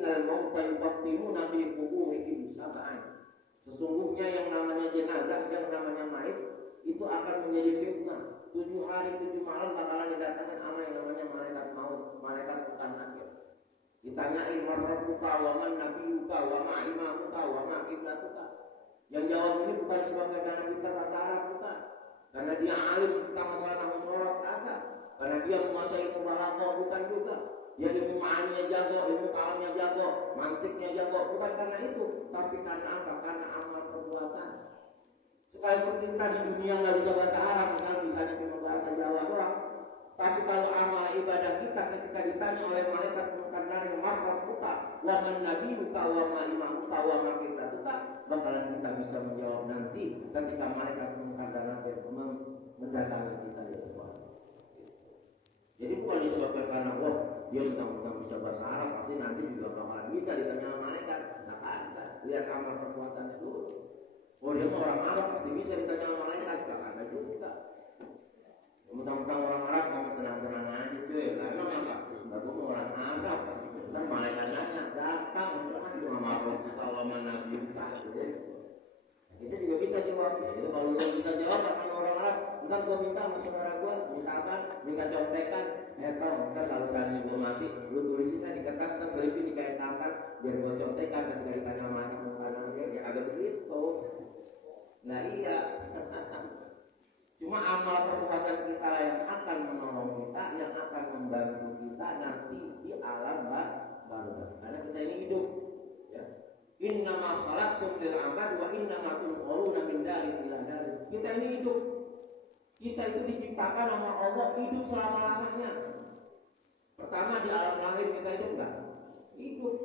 innal mauta yufattimuna fi quburihim sab'an. Sesungguhnya yang namanya jenazah, yang namanya mayit itu akan menjadi fitnah. 7 hari 7 malam bakalan didatangin sama yang namanya malaikat maut, malaikat bukan nakir. Ditanyain man rabbuka wa man nabiyuka wa ma imamuka wa ma qiblatuka. Yang jawab ini bukan sebagai karena pintar bahasa Arab, bukan. Karena dia alim tentang masalah nahwu shorab, kagak. Karena dia menguasai mubalaghah, bukan juga. Dia ilmu ma'aninya jago, ilmu kalamnya jago, mantiknya jago, bukan karena itu, tapi karena apa? Karena amal perbuatan. Sekalipun kita di dunia nggak bisa bahasa Arab, misalnya bisa cuma bahasa Jawa doang, tapi kalau amal ibadah kita ketika ditanya oleh malaikat munkar nakir marrabuka wa man nabiyuka wa ma imamuka wa ma qiblatuka, bakalan kita bisa menjawab nanti ketika malaikat munkar nakir mendatangi kita di depan. Jadi bukan disebabkan karena dia mentang-mentang bisa bahasa Arab pasti nanti juga bakalan bisa ditanya malaikat. Nah, kan lihat amal perbuatannya dulu. Dia mah orang Arab pasti bisa ditanya malaikat, kagak juga. Mentang-mentang orang Arab mau tenang-tenang aja cuy. Karena apa? Aku mau orang Arab. Kan malaikatnya datang, kan cuma masuk kalau mana bisa. Itu juga bisa jawab. Itu kalau lu bisa jawab akan orang Arab, ntar gua minta sama saudara gua, minta apa? Minta contekan. Ntar kalau seandainya gua mati, lu tulisinnya di kertas, terus selipin dikaitkan, biar gua contekan ketika ditanya malaikat munkar dia, ya agak begitu. Nah iya. Cuma amal perbuatan kita yang akan menolong kita, yang akan membantu kita nanti di alam barzakh. Karena kita ini hidup, ya. Innama khalaqtum lil 'abad wa innama tunqaluna min darin ila darin. Kita ini hidup. Kita itu diciptakan sama Allah hidup selama-lamanya. Pertama di alam lahir kita hidup enggak? Hidup.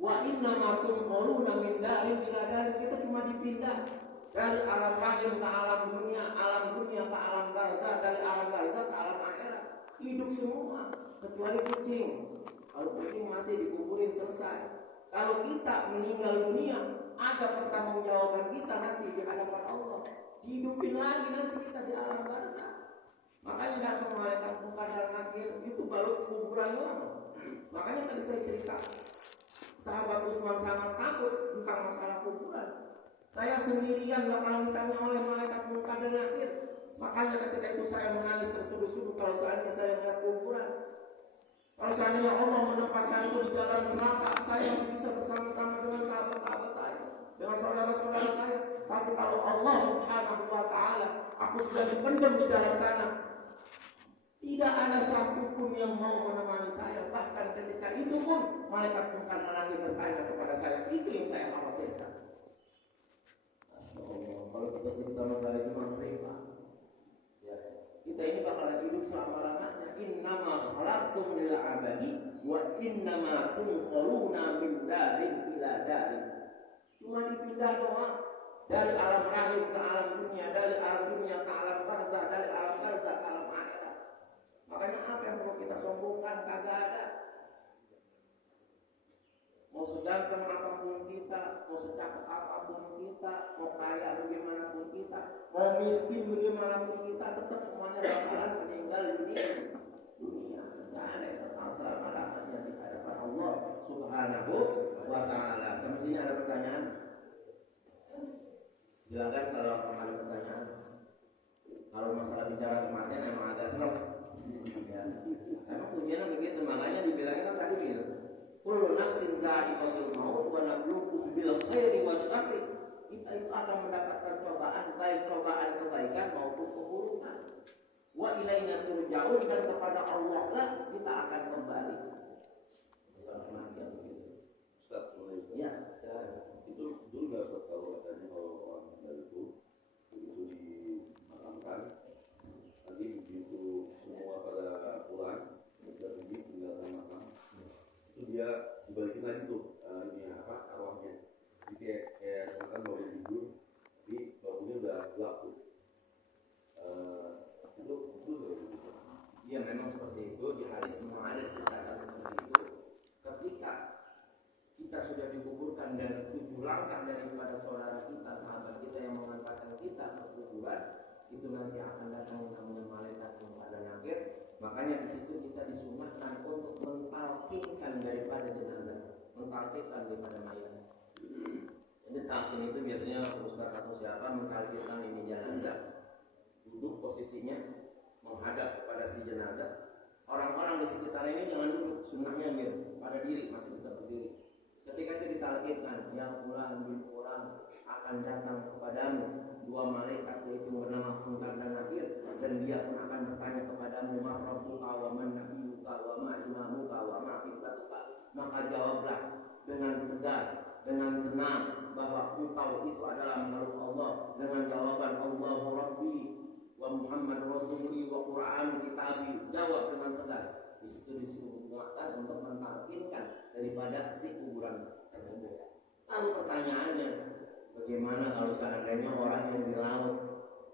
Wa innama tunqaluna min darin ila darin. Kita cuma dipindah dari alam lahir ke alam dunia ke alam barzakh, dari alam barzakh ke alam akhirat. Hidup semua kecuali kucing. Kalau kucing mati dikuburin selesai. Kalau kita meninggal dunia, ada pertanggungjawaban kita nanti di hadapan Allah. Dihidupin lagi nanti kita di alam barzakh. Makanya datang malaikat munkar nakir itu baru kuburan doang. Makanya tadi saya cerita, sahabat Utsman sangat takut tentang masalah kuburan. Saya sendirian bakalan ditanya oleh malaikat munkar nakir. Makanya ketika itu saya menangis tersuduh-suduh kalau seandainya saya melihat kuburan. Kalau seandainya Allah menempatkanku di dalam neraka, saya masih bisa bersama-sama dengan sahabat-sahabat saya, dengan saudara-saudara saya. Tapi kalau Allah Subhanahu wa Ta'ala, aku sudah dipendam di dalam tanah, tidak ada satupun yang mau menemani saya. Bahkan ketika itu pun malaikat munkar nakir bertanya kepada saya. Itu yang saya khawatirkan. Kalau kita cerita masalah itu menerima, ya, kita ini bakalan hidup selama-lamanya. Innama khalaqtum lil 'abadi wa innama tunqaluna min darin ila darin. Cuma dipindah doang dari alam rahim ke alam dunia, dari alam dunia ke alam barzakh, dari alam barzakh ke alam akhirat. Makanya apa yang perlu kita sombongkan? Kagak ada. Mau seganteng apapun kita, mau secakap apapun kita, mau kaya bagaimanapun kita, mau miskin bagaimanapun kita, tetap semuanya bakalan meninggal dunia. Tidak ada yang tetap selama-lamanya di hadapan Allah Subhanahu wa Ta'ala. Sampai sini ada pertanyaan? Silakan kalau ada pertanyaan. Kalau masalah bicara kematian emang agak senang. Ya. Emang ujiannya begitu, makanya dibilangnya kan tadi gitu. Kullu nafsin za'iqatul maut wa nabluukum bil khairi wasyarri. Kita itu akan mendapatkan cobaan, baik cobaan kebaikan maupun keburukan. Wa ilaina turja'un, dan kepada Allah lah kita akan kembali. Ustaz, ya, silakan. Itu betul nggak Ustaz kalau katanya kalau orang meninggal itu begitu dimakamkan, nanti begitu semua pada pulang, sudah pergi meninggalkan makam, itu dia dibalikin lagi tuh arwahnya. Jadi kayak seakan baru tidur, tapi bangunnya udah gelap tuh. Itu betul nggak? Iya, memang seperti itu. Di hadis semua ada cerita seperti itu. Ketika kita sudah dikuburkan dan 7 langkah daripada saudara kita, sahabat kita yang mengantarkan kita ke kuburan, itu nanti akan datang namanya malaikat munkar nakir. Makanya di situ kita disunahkan untuk mentalkinkan daripada jenazah. mentalkitkan daripada mayat. Jadi talqin itu biasanya ustaz atau siapa mentalkitkan ini jenazah, duduk posisinya menghadap kepada si jenazah. Orang-orang di sekitar ini jangan duduk, sunnahnya gitu, pada diri, masih tetap berdiri. Ketika itu ditalqinkan, ya fulan bin fulan akan datang kepadamu dua malaikat yaitu bernama Munkar dan Nakir, dan dia pun akan bertanya kepadamu ma rabbuka wa man nabiyuka wa ma imamuka wa ma qiblatuka. Maka jawablah dengan tegas, dengan tenang bahwa engkau itu adalah makhluk Allah dengan jawaban Allahu Rabbi wa Muhammad Rasulullah wa Quran kitabi. Jawab dengan tegas. Di situ disuruh menguatkan untuk mentalkinkan daripada si kuburan tersebut. Lalu pertanyaannya, bagaimana kalau seandainya orang yang di laut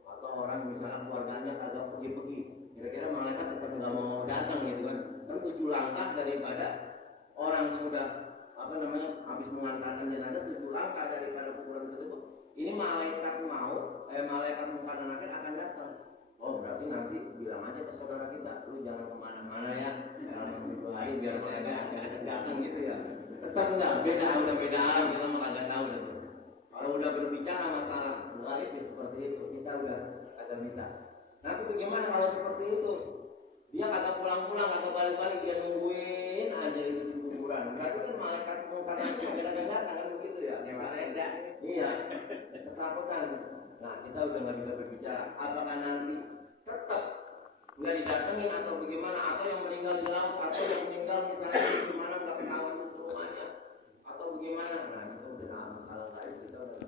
atau orang misalnya keluarganya kagak pergi-pergi, kira-kira malaikat tetap nggak mau datang gitu kan? Kan 7 langkah daripada orang sudah habis mengantarkan jenazah, 7 langkah daripada kuburan tersebut. Ini malaikat malaikat Munkar dan Nakir akan datang. Oh berarti nanti bilang aja ke saudara kita, lu jangan kemana-mana ya, jangan mendoain biar mereka datang gitu ya. Tetap enggak, udah beda alam, kita mah kagak tahu deh. Kalau udah berbicara masalah gaib seperti itu, kita udah agak bisa. Nanti bagaimana kalau seperti itu? Dia kagak pulang-pulang, kagak balik-balik, dia nungguin aja itu di kuburan. Berarti kan malaikat Munkar dan Nakir datang kan begitu ya? Malaikat. Iya, ketakutan. Nah, kita udah nggak bisa berbicara. Apakah nanti tetap nggak didatengin atau bagaimana? Atau yang meninggal di laut, atau yang meninggal misalnya di mana nggak ketahuan itu rumahnya, atau bagaimana? Nah, itu udah masalah lain, kita udah